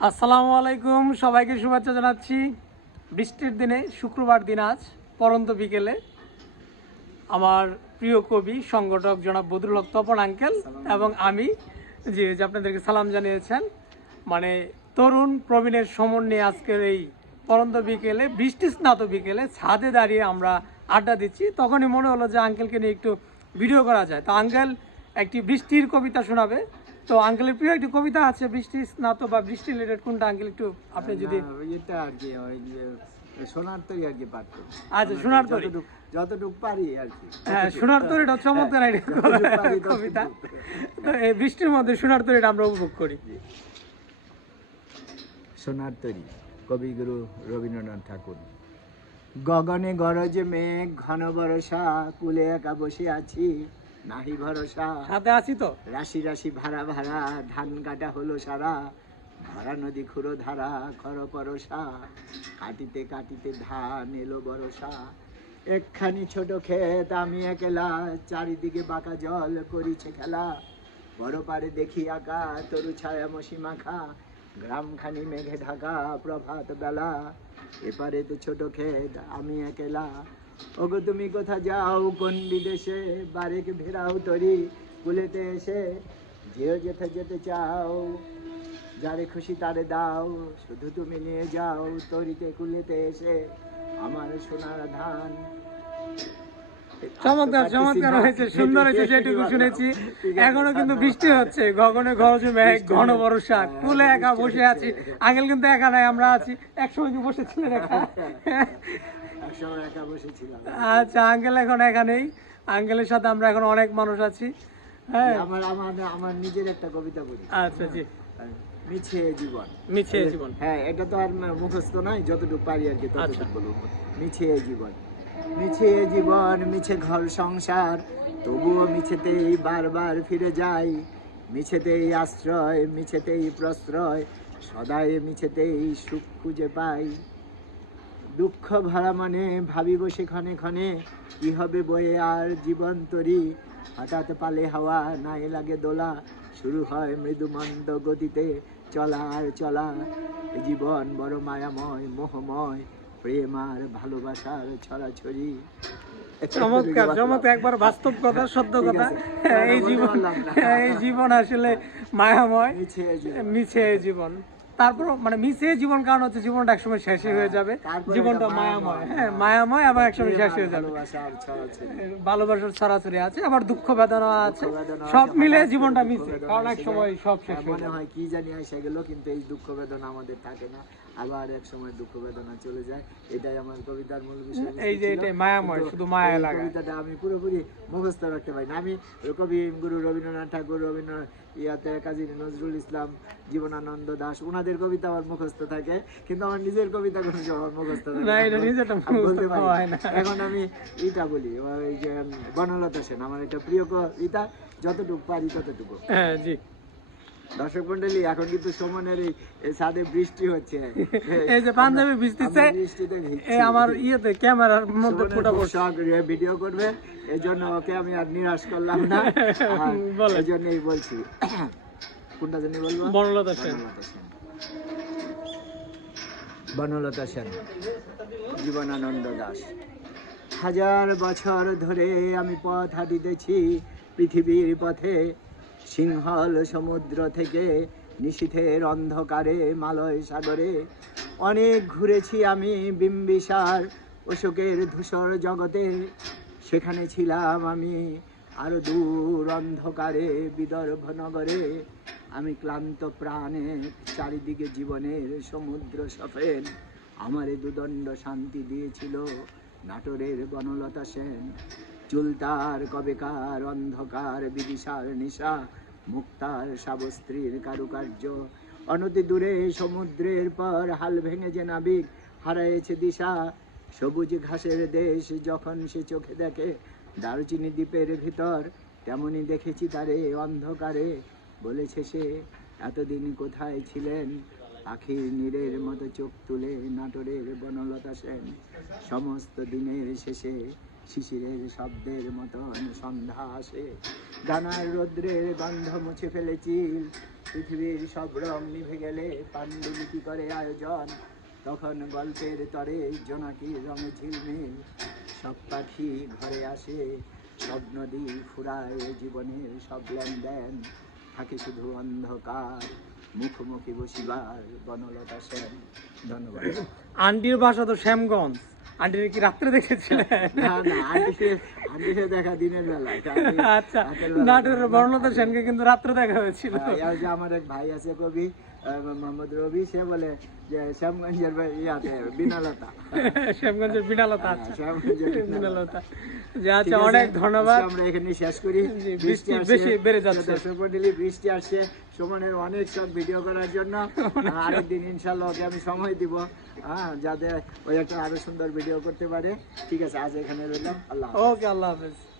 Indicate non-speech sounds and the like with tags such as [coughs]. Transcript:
আসসালামু আলাইকুম, সবাইকে শুভেচ্ছা জানাচ্ছি। বৃষ্টির দিনে শুক্রবার দিন আজ, পরন্ত বিকেলে আমার প্রিয় কবি, সংগঠক জনাব বদরুল তপন আঙ্কেল এবং আমি যে যে আপনাদেরকে সালাম জানিয়েছেন। মানে তরুণ প্রবীণের সমন্বয়ে আজকের এই পরন্ত বিকেলে, বৃষ্টি স্নাত বিকেলে ছাদে দাঁড়িয়ে আমরা আড্ডা দিচ্ছি। তখনই মনে হলো যে আঙ্কেলকে নিয়ে একটু ভিডিও করা যায়। তো আঙ্কেল একটি বৃষ্টির কবিতা শোনাবে। তো আঙ্কেলের প্রিয় একটি কবিতা আছে বৃষ্টি স্নাত বা বৃষ্টি রিলেটেড কোনটা আঙ্কেল একটু আপনি যদি এটা আর কি ওই যে সোনার তরি আর কি পারতো। আচ্ছা সোনার তরী। যতটুক পারি আর কি। হ্যাঁ সোনার তরীটা চমৎকার একটি। কবিতা। তো এই বৃষ্টির মধ্যে সোনার তরীটা আমরা উপভোগ করি। সোনার তরি কবিগুরু রবীন্দ্রনাথ ঠাকুর। গগনে গরজে মেঘ ঘন বরষা কুলে একা বসে আছি। নাহি ভরসা। সাথে আছি তো? রাশি রাশি ভাড়া ভাড়া ধান কাটা হলো সারা। ভরা নদী খুঁড়ো ধারা খর পরসা। কাটিতে কাটিতে ধান এলো বরসা। একখানি ছোট ক্ষেত আমি একলা চারিদিকে বাঁকা জল করিছে খেলা। বড় পারে দেখি আঁকা তরু ছায়া মসি মাখা। গ্রামখানি মেঘে ঢাকা প্রভাত বেলা। এপারে তো ছোট খেদ আমি একলা। ওগো, তুমি কোথা যাও? কোন বিদেশে বারেক ভেরাও তরি কুলেতে এসে। যেও যেতে যেতে চাও, যারে খুশি তারে দাও। শুধু তুমি নিয়ে যাও তরিতে কুলেতে এসে। আমার সোনার ধান চমৎকার চমৎকার হয়েছে সুন্দর হয়েছে যেটুকু শুনেছি। এখনও কিন্তু বৃষ্টি হচ্ছে গগনে গরজে মেঘ ঘন বর্ষা কুলে একা বসে আছি। আঙ্কেল কিন্তু একা নাই আমরা আছি। একসময় কি বসেছিলেন একা? আচ্ছা আঙ্কেল এখন একা নেই। আঙ্কেলের সাথে আমরা এখন অনেক মানুষ আছি। হ্যাঁ। আমার আমার আমার নিজের একটা কবিতা বলি। আচ্ছা জি। মিছে জীবন। মিছে জীবন। হ্যাঁ এটা তো আর মুখস্থ নয় যতটুকু পারি আর কি আচ্ছা। ততটুকু বলব। মিছে জীবন। মিছে জীবন, মিছে ঘর, সংসার, তবুও মিছেতেই বারবার ফিরে যাই। মিছেতেই আশ্রয়, মিছেতেই প্রশ্রয়, সদাই মিছেতেই সুখ খুঁজে পাই। দুঃখ ভরা মনে ভাবি বসে ক্ষণে ক্ষণে কি হবে বয়ে আর জীবন তরি? হঠাৎ পালে হাওয়া নাই লাগে দোলা, শুরু হয় মৃদু মন্দ গতিতে, চলা আর চলা। জীবন বড় মায়াময়, মোহময় প্রেম আর ভালোবাসার ছড়াছড়ি। চমৎকার চমৎকার একবার বাস্তব কথা সত্য কথা। এই জীবন [laughs] এই জীবন আসলে মায়াময়। মিছে জীবন। তারপর মানে মিছে জীবন কারণ হচ্ছে জীবনটা একসময় শেষই হয়ে যাবে। জীবনটা মায়াময়। হ্যাঁ মায়াময় আবার একসময় শেষ হয়ে যাবে। ভালোবাসার ছড়াছড়ি আছে আবার দুঃখ বেদনা আছে। সব মিলে জীবনটা বেদনা কারণ এক সময় সব শেষ হ্যাঁ, হয়ে মনে হয় কি জানি এসে গেল কিন্তু এই দুঃখ বেদনা আমাদের থাকে না। আবার এক সময় দুঃখ বেদনা চলে যায়। এটাই আমার কবিতার মূল বিষয় এই যে এটাই মায়াময়, শুধু মায়া লাগায়। কবিতাটা আমি পুরোপুরি মুখস্থ রাখতে পারি না। আমি কবি গুরু রবীন্দ্রনাথ ঠাকুর রবীন্দ্রনাথ ইয়াতে কাজী নজরুল ইসলাম জীবনানন্দ দাস ওনাদের কবিতা আমার মুখস্থ থাকে। কিন্তু আমার নিজের কবিতা কোনো সময় মুখস্থ থাকে এটা। এখন আমি ইটা বলি ওই যে বনলতা সেন আমার একটা প্রিয় কবিতা যতটুকু পারি ততটুকু। হ্যাঁ জি। দর্শক মন্ডলী এখন কিন্তু সুমনের এই ছাদে বৃষ্টি হচ্ছে। [laughs] এই যে পাঞ্জাবি বৃষ্টিতে এই আমার ইয়েতে ক্যামেরার মধ্যে ফোটা পড়ছে। ভিডিও করবে এই জন্য ওকে আমি আর নিরাশ করলাম না। [laughs] এই জন্যই বলছি। [coughs] কোনটা জানি বলব? বনলতা সেন। বনলতা সেন। বনলতা সেন। জীবনানন্দ দাস। হাজার বছর ধরে আমি পথ হাঁটিতেছি পৃথিবীর পথে। সিংহল সমুদ্র থেকে নিশীথের অন্ধকারে মালয় সাগরে। অনেক ঘুরেছি আমি বিম্বিসার অশোকের ধূসর জগতে। সেখানে ছিলাম আমি আরও দূর অন্ধকারে বিদর্ভ নগরে। আমি ক্লান্ত প্রাণে চারিদিকে জীবনের সমুদ্র সফেন। আমারে দুদণ্ড শান্তি দিয়েছিল নাটোরের বনলতা সেন। চুলতার কবেকার অন্ধকার বিদিশার নিশা, মুক্তার সাবস্ত্রীর কারুকার্য। অনতি দূরে সমুদ্রের পর হাল ভেঙে যে নাবিক হারাইছে দিশা, সবুজ ঘাসের দেশ যখন সে চোখে দেখে, দারুচিনি দ্বীপের ভিতর তেমনি দেখেছি তারে অন্ধকারে। বলেছে সে, এতদিন কোথায় ছিলেন? আখির নীরের মতো চোখ তুলে নাটোরের বনলতা সেন, সমস্ত দিনের শেষে শিশিরের শব্দের মতন সন্ধ্যা আসে। ডানার রৌদ্রের গন্ধ মুছে ফেলেছি। পৃথিবীর সব রং নিভে গেলে পাণ্ডুলিপি করে আয়োজন। তখন গল্পের তরে জোনাকি রঙে ঝিলমিল, সব পাখি ঘরে আসে। সব নদী ফুরায়, জীবনের সব লেনদেন থাকে শুধু অন্ধকার। মুখোমুখি বসিবার বনলতা সেন। ধন্যবাদ। আন্টির ভাষা তো শ্যামগঞ্জ। আন্টির কি রাত্রে দেখেছিলেন? দেখা দিনের বেলা আচ্ছা নাটোরের বর্ণতা সেনকে কিন্তু রাত্রে দেখা হয়েছিল। আমার এক ভাই আছে কবি মোহাম্মদ রবি সে বলে যে শ্যামগঞ্জের ইয়াতে বিনালতা। [laughs] শ্যামগঞ্জের বিড়ালতা আচ্ছা। শ্যামগঞ্জের বিনালতা। যে আচ্ছা অনেক ধন্যবাদ। আমরা এখানে শেষ করি। বৃষ্টি বেশি বেড়ে যাচ্ছে। বৃষ্টি আসছে। সুমনের অনেক সব ভিডিও করার জন্য। আরেকদিন ইনশাল্লাহ ওকে আমি সময় দিব। হ্যাঁ যাতে ওই একটা আরও সুন্দর ভিডিও করতে পারে। ঠিক আছে আজ এখানে রইলাম। আল্লাহ ওকে আল্লাহ হাফেজ।